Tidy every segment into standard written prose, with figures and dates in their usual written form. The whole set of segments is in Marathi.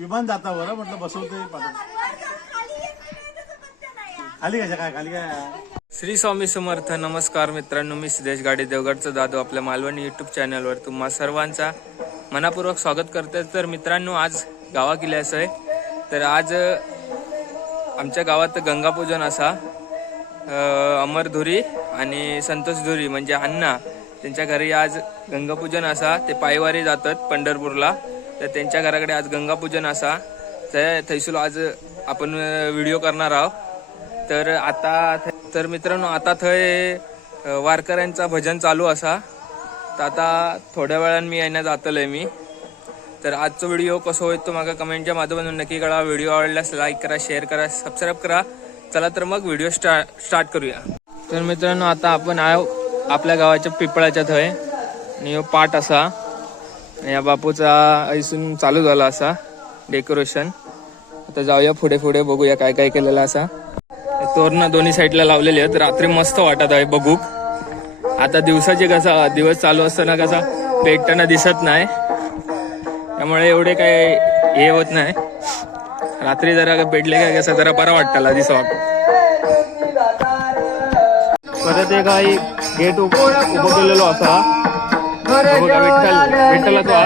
विमान जाता बरं म्हटलं बसवते खाली कशा काय खाली काय. श्री स्वामी समर्थ. नमस्कार मित्रांनो, मी सिद्धेश गाडी देवगडचा दादू आपल्या मालवणी यूट्यूब चॅनलवर तुम्हा सर्वांचा मनापूर्वक स्वागत करते. तर मित्रांनो, आज गावा गेल्यास आहे. तर आज आमच्या गावात गंगापूजन असा अमर धुरी आणि संतोष धुरी म्हणजे अण्णा त्यांच्या घरी आज गंगापूजन असा. ते पायवारी जातात पंढरपूरला, तर त्यांच्या घराकडे आज गंगापूजन असा. थैसूल आज आपण व्हिडिओ करणार आहोत. तर मित्रांनो, आता थंय वारकऱ्यांचा भजन चालू असा. तर आता थोड्या वेळानं मी येण्यात जातलोय मी. तर आजचा व्हिडिओ कसं होईल तो मागा कमेंटच्या माध्यमातून नक्की कळवा. व्हिडिओ आवडल्यास लाईक करा, शेअर करा, सबस्क्राईब करा. चला तर मग व्हिडिओ स्टार्ट करूया. तर मित्रांनो, आता आपण आपल्या गावाच्या पिपळाच्या थंय आणि पाठ असा. या बापूचा ऐसून चालू झाला असा डेकोरेशन. आता जाऊया पुढे पुढे बघूया काय काय केलेलं असा. तोरणं दोन्ही साईडला लावलेली आहेत. रात्री मस्त वाटत आहे बघू. आता दिवसाचे कसा दिवस चालू असताना कसा पेटताना दिसत नाही, त्यामुळे एवढे काय हे होत नाही. रात्री जरा पेटले काय कसं जरा बरं वाटतं दिसं वाटत. परत एक काही गेट उभं केलेलो असा. विठ्ठलाचा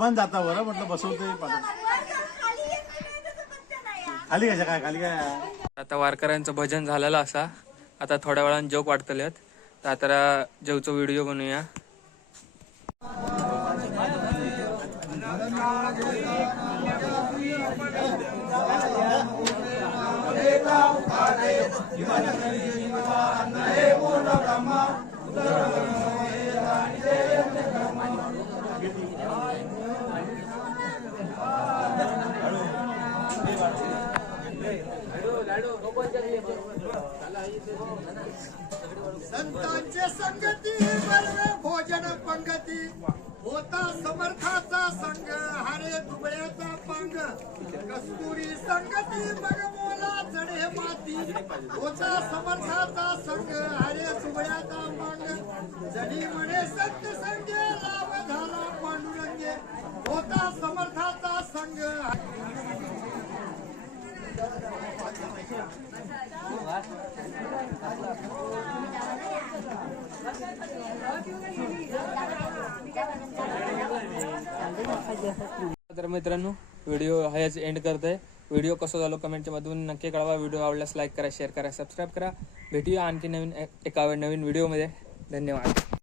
विमान जाता बरं म्हटलं बसवते खाली कशा काय खाली काय. आता वारकऱ्यांचं भजन झालेलं असा. आता थोड्या वेळानं जोक वाटतलेत. तर आता जेवचा व्हिडिओ बनवूया. संतांचे संगती बर्वे भोजन पंगती होता समर्थाचा संग हरे दुबळ्याचा पंग कस्तुरी संगती मग मोला चढे माती होता समर्थाचा संग हरे दुबळ्याचा पंग जडी म्हणे संत संगे लाभ झाला पांडुरंगे होता समर्थाचा संग. तर मित्रांनो व्हिडिओ हाच एंड करतोय. व्हिडिओ कसं झालो कमेंटच्या मधून नक्की कळवा. व्हिडिओ आवडल्यास लाईक करा, शेअर करा, सबस्क्राईब करा. भेटूया आणखी नवीन एका नवीन व्हिडिओमध्ये. धन्यवाद.